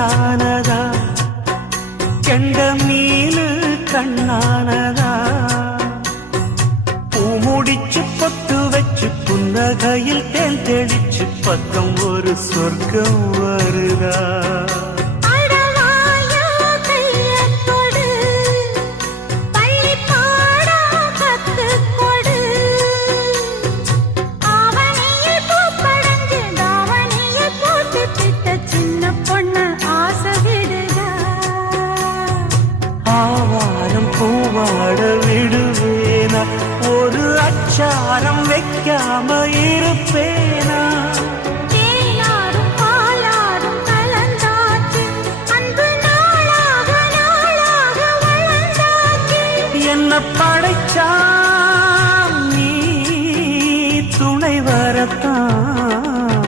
கண்ணானதா கெண்ட மீனு கண்ணானதா பூ முடிச்சு பொட்டு வச்சு புன்னகையில் தேன் தெளிச்சு பக்கம் ஒரு சொர்க்கம் வருதா